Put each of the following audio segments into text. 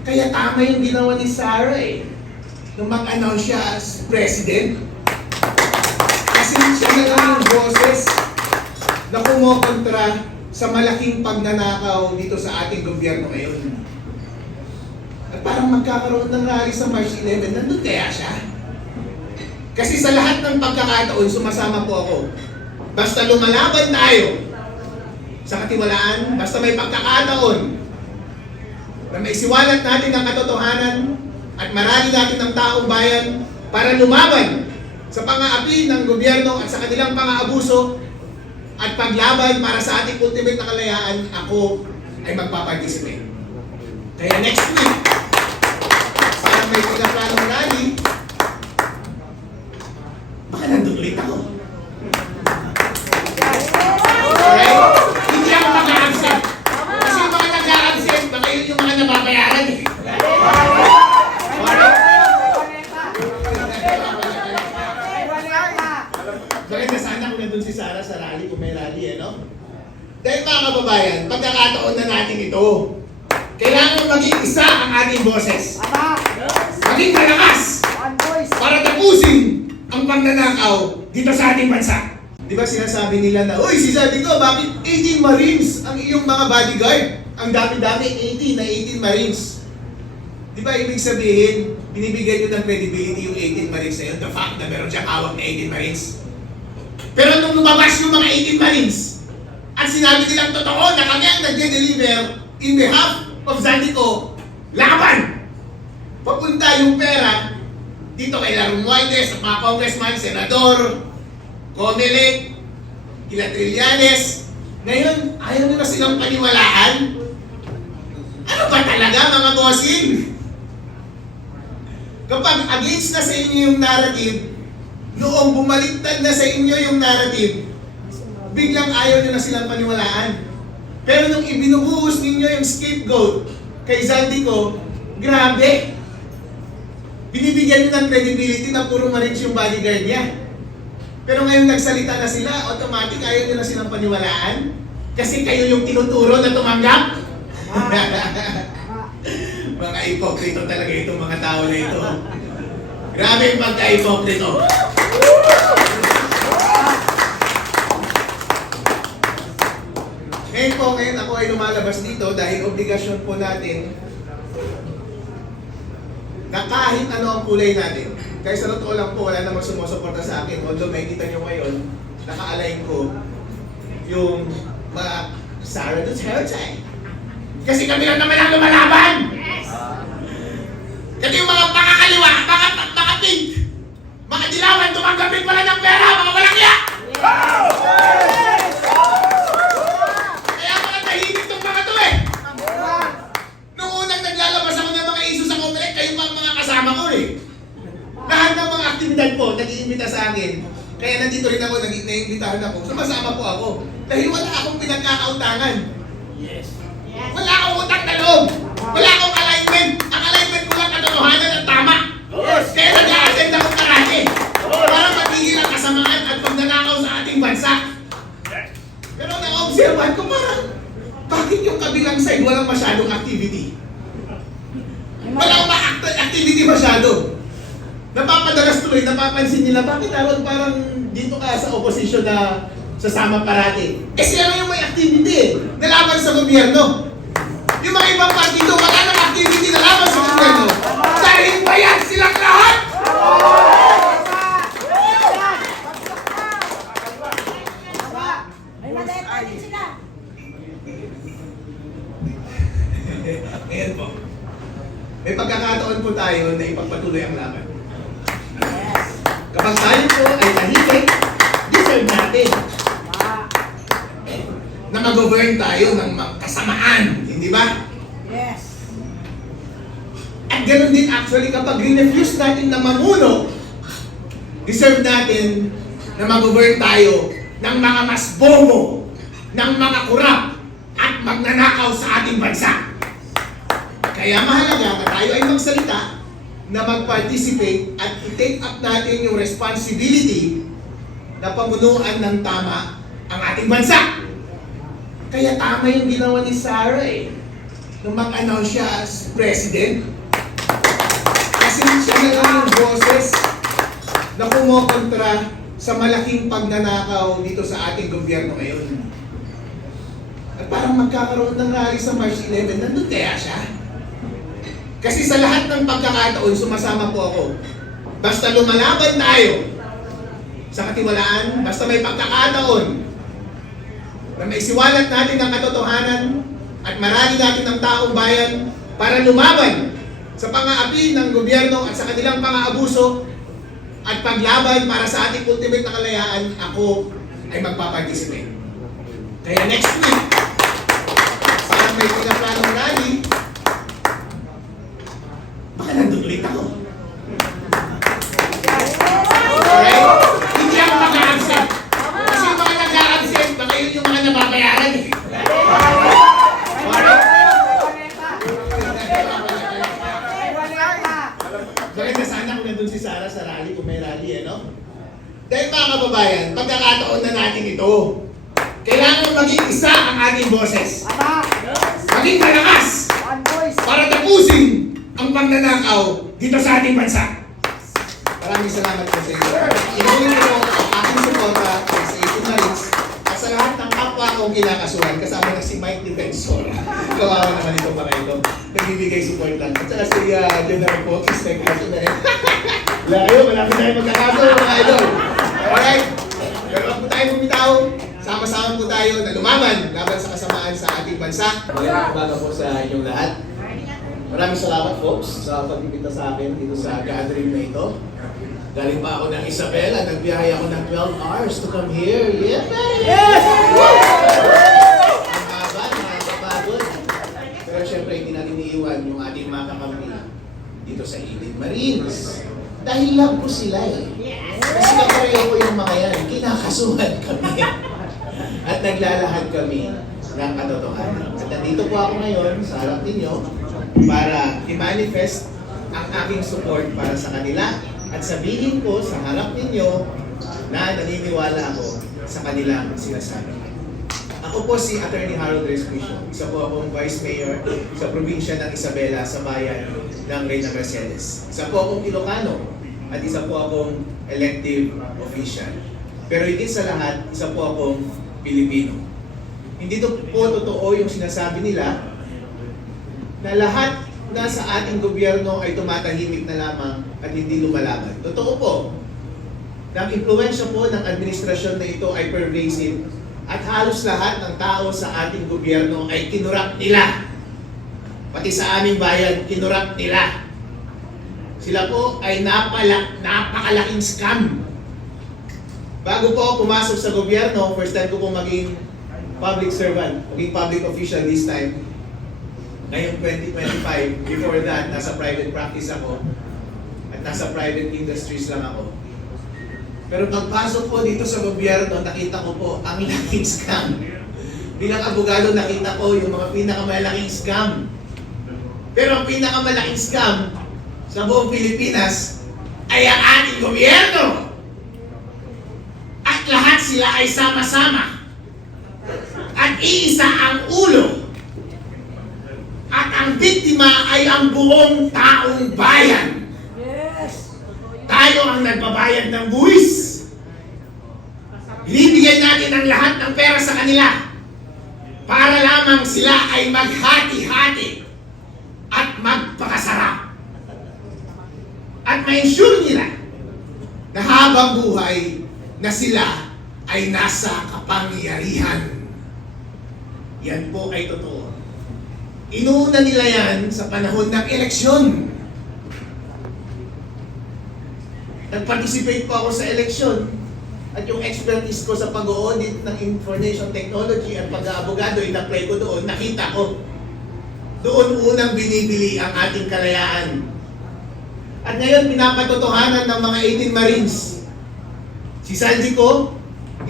Kaya tama yung ginawa ni Sarah nung mag-announce siya as president. Kasi siya na lang yung boses na kumokontra sa malaking pagnanakaw dito sa ating gobyerno ngayon. At parang magkakaroon ng rally sa March 11, nandun kaya siya? Kasi sa lahat ng pagkakataon, sumasama po ako. Basta lumalaban tayo sa katiwalaan, basta may pagkakataon na maisiwalat natin ang katotohanan at marami natin ang taong bayan para lumaban sa pang-aapi ng gobyerno at sa kanilang pang-aabuso at paglaban para sa ating ultimate na kalayaan, ako ay magpaparticipate. Kaya next week, parang may pinaplanong rally, baka nandun ulit ako. Alright? Hindi ako mag-a-absent. Kasi yung mga nag-a-absent, baka yun yung mga nababayaran eh. Maganda sana kung nandun si Sarah sa rally, kung may rally no? Dahil mga kababayan, pagkakataon na natin ito. Kailangan maging isa ang ating boses. Maging malakas para tapusin ang pagnanakaw dito sa ating bansa. Di ba sinasabi nila na, uy, si Zaldi ko, bakit 18 Marines ang iyong mga bodyguard? Ang dami-dami, 18 Marines. Di ba ibig sabihin, binibigay nyo ng credibility yung 18 Marines na yun, the fact na meron siyang hawak na 18 Marines. Pero nung lumabas yung mga 18 Marines, at sinabi nilang totoo na kami ang nag-deliver in behalf of Zaldico, laban! Papunta yung pera dito kay Romualdez at mga congressman, senador, Comelec, Ila Trillanes. Ngayon, ayaw nila silang paniwalaan. Ano ba talaga mga bossing? Kapag against na sa inyo yung narrative, noong bumaliktad na sa inyo yung narrative, biglang ayaw nyo na silang paniwalaan. Pero nung ibinubuhos ninyo yung scapegoat kay Zaldico, grabe! Binibigyan nyo ng credibility na puro Marines yung bodyguard niya. Pero ngayon nagsalita na sila, automatic ayaw nyo na silang paniwalaan. Kasi kayo yung tinuturo na tumanggap. Mga ipokrito talaga itong mga tao na ito. Grabe yung pagka-ipokrito. Ngayon ako ay lumalabas dito dahil obligasyon po natin na kahit ano ang kulay natin. Kaya sa totoo lang po, wala namang sumusuporta sa akin. Although may kita nyo ngayon, naka-align ko yung mga Sara Duterte. Kasi kami lang naman ang lumalaban! Kasi yung mga pakakaliwa, mga pink, mga dilawan, tumanggapin pala ng pera, mga malakya! Kaya mga tahimik tong mga to eh! Noong unang naglalabas ako ng mga issues sa Comelec, kayo pa ang mga kasama ko eh. Lahat ng mga aktibidad po, nag-iimbita sa akin. Kaya nandito rin ako, naiimbitahan ako. Sumasama po ako. Dahil wala akong pinagkakautangan. Wala akong utang na loob. Wala akong alignment. Ang alignment ko lang katotohanan at tama. Kaya nag-a-attend ako karate. Para matigil ang kasamaan at pagnanakaw sa ating bansa. Pero na-observan ko parang, bakit yung kabilang side walang masyadong activity? Walang activity masyado. Napapadalas tuloy, napapansin nila, bakit Aaron parang dito ka sa opposition na sasama parati? Eh sila yung may activity nalaban sa gobyerno. Yung mga ibang partido, wala nang activity nalaban sa gobyerno. Dahil bayan silang lahat! Ayan po. May pagkakataon po tayo na ipagpatuloy ang laban. Kapag tayo po ay tahimik, deserve natin na mag-govern tayo ng kasamaan, hindi ba? Yes. At ganoon din actually kapag rinefuse natin na mamuno, deserve natin na mag-govern tayo ng mga mas bobo, ng mga kurap, at magnanakaw sa ating bansa. Kaya mahalaga na tayo ay magsalita, na mag-participate at i-take up natin yung responsibility na pamunuan ng tama ang ating bansa. Kaya tama yung ginawa ni Sarah nung mag-announce siya as president. Kasi siya na lang yung boses na kumokontra sa malaking pagnanakaw dito sa ating gobyerno ngayon. At parang magkakaroon ng rally sa March 11, nandun kaya siya? Kasi sa lahat ng pagkakataon, sumasama po ako. Basta lumalaban tayo sa katiwalaan, basta may pagkakataon na maisiwalat natin ang katotohanan at marami natin ang taong bayan para lumaban sa pang-aapi ng gobyerno at sa kanilang pang-aabuso at paglaban para sa ating ultimate na kalayaan, ako ay magpaparticipate. Kaya next week, parang may pinaplanong rally, baka nandun ulit ako. Alright? Hindi ako mag-a-absent. Kasi yung mga nag-a-absent, baka yun yung mga nababayaran eh. Alright? Maganda sana kung nandun si Sarah sa rally, kung may rally no? Dahil mga kababayan, pagkakataon na natin ito. Kailangan maging isa ang ating boses. Maging malakas para tapusin ang pagnanakaw dito sa ating bansa. Maraming salamat po sa inyo. Inuwi ko ang aking suporta sa 18 Marines at sa lahat ng kapwa kong kinakasuhan, kasama na si Mike Defensor. Kawawa naman ito para ito. Nagbibigay support lang. At saka si General Focus, nagkaso na rin. Layo, malapit tayo magkakaso mga idol. Alright? Pero wag po tayo bumitaw. Sama-sama po tayo na lumaban laban sa kasamaan sa ating bansa. Magandang umaga po sa inyong lahat. Maraming salamat folks sa pag-ibita sa akin dito sa gathering na ito. Galing pa ako ng Isabela, nagbiyahe ako ng 12 hours to come here. Yeah, man! Yes! Ang haba, nakakapagod. Pero syempre, hindi natin iiwan yung ating mga kakampi dito sa 18 Marines. Dahil love ko sila eh. Kasi nakareho ko yung mga yan, kinakasuhan kami. At naglalahad kami ng katotohanan. At nandito po ako ngayon sa harap ninyo para i-manifest ang aking support para sa kanila at sabihin ko sa harap ninyo na naniniwala ako sa kanilang sinasabi. Ako po si Attorney Harold Respisio. Isa po akong Vice Mayor sa probinsya ng Isabela sa bayan ng Reyna Mercedes. Isa po akong Ilocano at isa po akong elective official. Pero higit sa lahat, isa po akong Pilipino. Hindi po totoo yung sinasabi nila na lahat na sa ating gobyerno ay tumatahimik na lamang at hindi lumalaban. Totoo po, na ang impluwensya po ng administrasyon na ito ay pervasive at halos lahat ng tao sa ating gobyerno ay kinurap nila. Pati sa aming bayan, kinurap nila. Sila po ay napakalaking scam. Bago po ako pumasok sa gobyerno, first time ko po maging public servant, maging public official this time. Ngayong 2025, before that, nasa private practice ako at nasa private industries lang ako. Pero pagpasok po dito sa gobyerno, nakita ko po ang laking scam. Bilang abogado, nakita ko yung mga pinakamalaking scam. Pero ang pinakamalaking scam sa buong Pilipinas ay ang ating gobyerno. At lahat sila ay sama-sama. At iisa ang ulo. At ang biktima ay ang buong taong bayan. Yes. Tayo ang nagbabayad ng buwis. Binibigyan natin ang lahat ng pera sa kanila para lamang sila ay maghati-hati at magpakasarap. At ma-ensure nila na habang buhay na sila ay nasa kapangyarihan. Yan po ay totoo. Inuuna nila yan sa panahon ng eleksyon. Nag-participate po ako sa eleksyon at yung expertise ko sa pag-audit ng information technology at pag-aabogado, in-apply ko doon, nakita ko. Doon unang binibili ang ating kalayaan. At ngayon, pinapatotohanan ng mga 18 Marines. Si Saldico,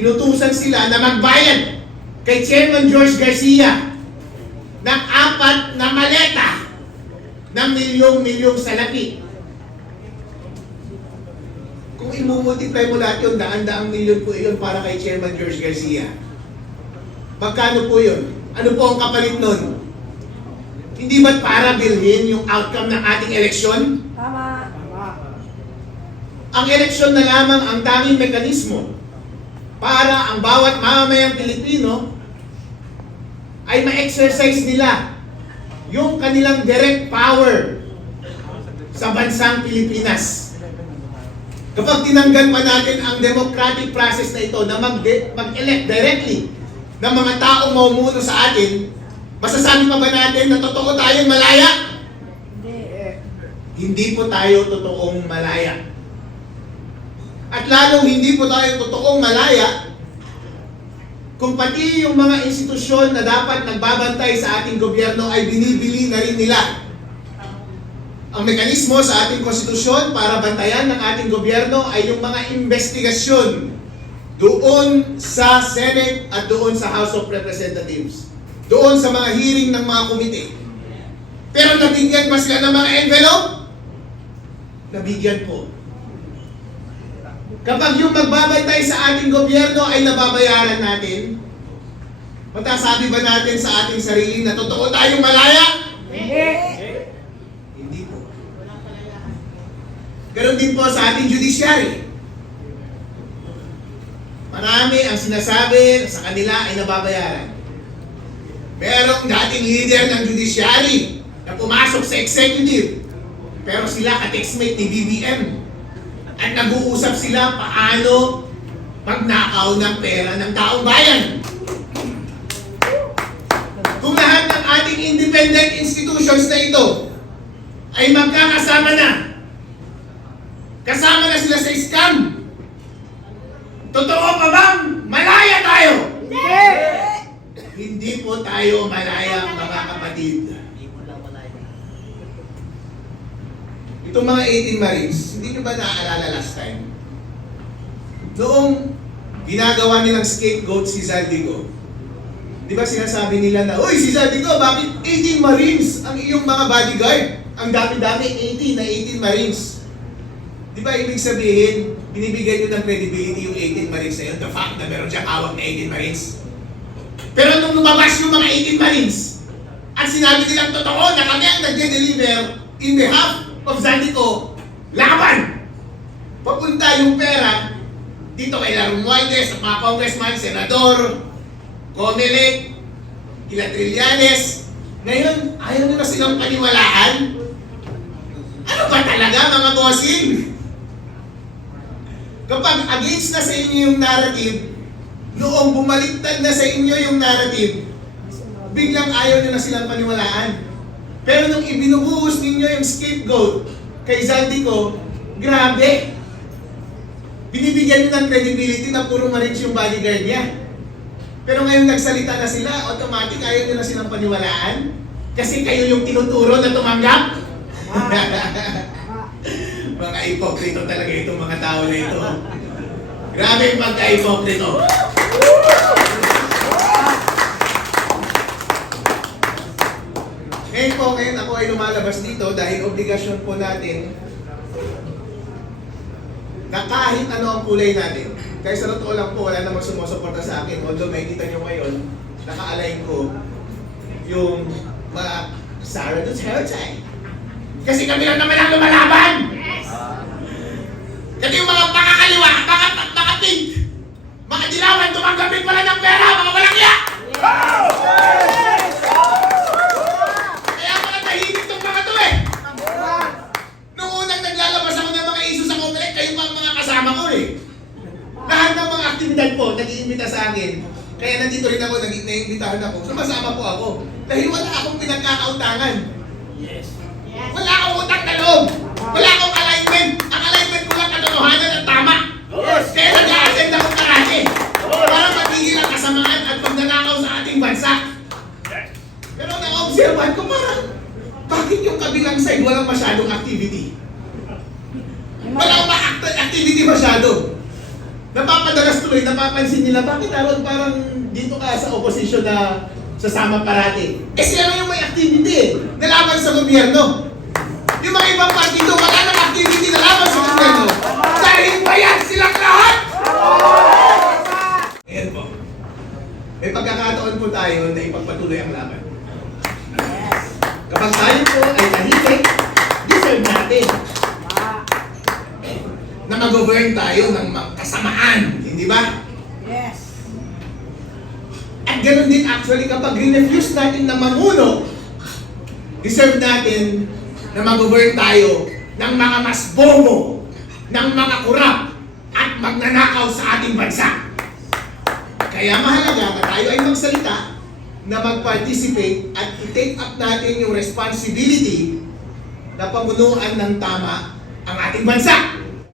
inutusan sila na magbayad kay Chairman George Garcia ng 4 na maleta ng milyong-milyong salapi. Kung imumultiply mo lahat yun, daan-daang milyon po yun para kay Chairman George Garcia. Magkano po yun? Ano po ang kapalit nun? Hindi ba't para bilhin yung outcome ng ating eleksyon? Tama. Ang eleksyon na lamang ang tanging mekanismo para ang bawat mamamayang Pilipino ay ma-exercise nila yung kanilang direct power sa bansang Pilipinas. Kapag tinanggal pa natin ang democratic process na ito na mag-elect directly ng mga taong mamumuno sa atin, masasabi pa ba natin na totoo tayong malaya? Hindi po tayo totoong malaya. At lalong hindi po tayo totoong malaya kung pati yung mga institusyon na dapat nagbabantay sa ating gobyerno ay binibili na rin nila. Ang mekanismo sa ating konstitusyon para bantayan ng ating gobyerno ay yung mga investigasyon doon sa Senate at doon sa House of Representatives. Doon sa mga hearing ng mga komite. Pero nabigyan ba sila ng mga envelope? Nabigyan po. Kapag yung magbabantay sa ating gobyerno ay nababayaran natin, matasabi ba natin sa ating sarili na totoo tayong malaya? Hindi po. Ganon din po sa ating judiciary. Marami ang sinasabi sa kanila ay nababayaran. Merong dating leader ng judiciary na pumasok sa executive, pero sila ka-textmate ni BBM. At nag-uusap sila paano magnakaw ng pera ng taong bayan. Kung lahat ng ating independent institutions na ito ay magkakasama na, kasama na sila sa scam, totoo pa bang malaya tayo? Hindi po tayo malaya, mga kapatid. Itong mga 18 Marines, hindi nyo ba naaalala last time? Noong ginagawa nilang scapegoat si Zaldigo, di ba sinasabi nila na, "Uy, si Zaldigo, bakit 18 Marines ang iyong mga bodyguard? Ang dami-dami, 18 Marines." Di ba ibig sabihin, binibigyan nyo ng credibility yung 18 Marines na yun, the fact na meron siyang hawak na 18 Marines. Pero nung lumabas yung mga 18 Marines, at sinabi nilang totoo na kami ang nag-deliver in behalf of Zaldigo, laban! Papunta yung pera dito kay Romualdez at mga congressman, senador, Comelec, Ila Trillanes. Ngayon, ayaw nyo na silang paniwalaan? Ano ba talaga, mga bossing? Kapag against na sa inyo yung narrative, noong bumaliktad na sa inyo yung narrative, biglang ayaw nyo na silang paniwalaan. Pero nung ibinubuhos ninyo yung scapegoat kay Zaldigo, grabe! Binibigyan nyo ng credibility na puro Marines yung bodyguard niya. Pero ngayon nagsalita na sila, automatic ayaw nyo na silang paniwalaan? Kasi kayo yung tinuturo na tumanggap? Mga ipokrito talaga itong mga tao na ito. Grabe yung pagka-ipokrito. Ngayon ako ay lumalabas dito dahil obligasyon po natin na kahit ano ang kulay natin. Kaya sa totoo lang po, wala namang sumusuporta sa akin. Although may kita nyo ngayon, naka-align ko yung mga Sara Duterte. Kasi kami lang naman ang lumalaban! Kasi yung mga pakakaliwa, mga pink, mga dilawan, tumanggapin pala ng pera, mga walang iya! Kaya mga tahimik tong mga to eh! Noong unang naglalabas ako ng mga iso sa Comelec, kayo pa ang mga kasama ko eh. Lahat ng mga aktibidad po, nag-iimbita sa akin. Kaya nandito rin ako, nag-iimbitahan ako. Sumasama po ako. Dahil wala akong pinagkakautangan. Wala akong utang na loob. Wala akong alignment. Ang alignment ko lang katotohanan at tama. Kaya nag-a-attend ako karate. Para matigil ang kasamaan at pagnanakaw sa ating bansa. Pero na-observan ko parang, bakit yung kabilang side walang masyadong activity? Walang activity masyado. Napapadalas tuloy, napapansin nila, bakit Aaron parang dito ka sa opposition na sasama parati? Eh sila yung may activity eh, nalaban sa gobyerno. Yung mga ibang partido, wala nang activity na laban sa gobyerno. Dahil bayan silang lahat! Ayan po. May pagkakataon po tayo na ipagpatuloy ang laban. Kapag tayo po ay tahimik, deserve natin na mag-govern tayo ng kasamaan, hindi ba? Yes. At ganoon din actually kapag rinefuse natin na mamuno, deserve natin na mag-govern tayo ng mga mas bobo, ng mga kurap, at magnanakaw sa ating bansa. Kaya mahalaga na tayo ay magsalita, na mag-participate at i-take up natin yung responsibility na pamunuan ng tama ang ating bansa.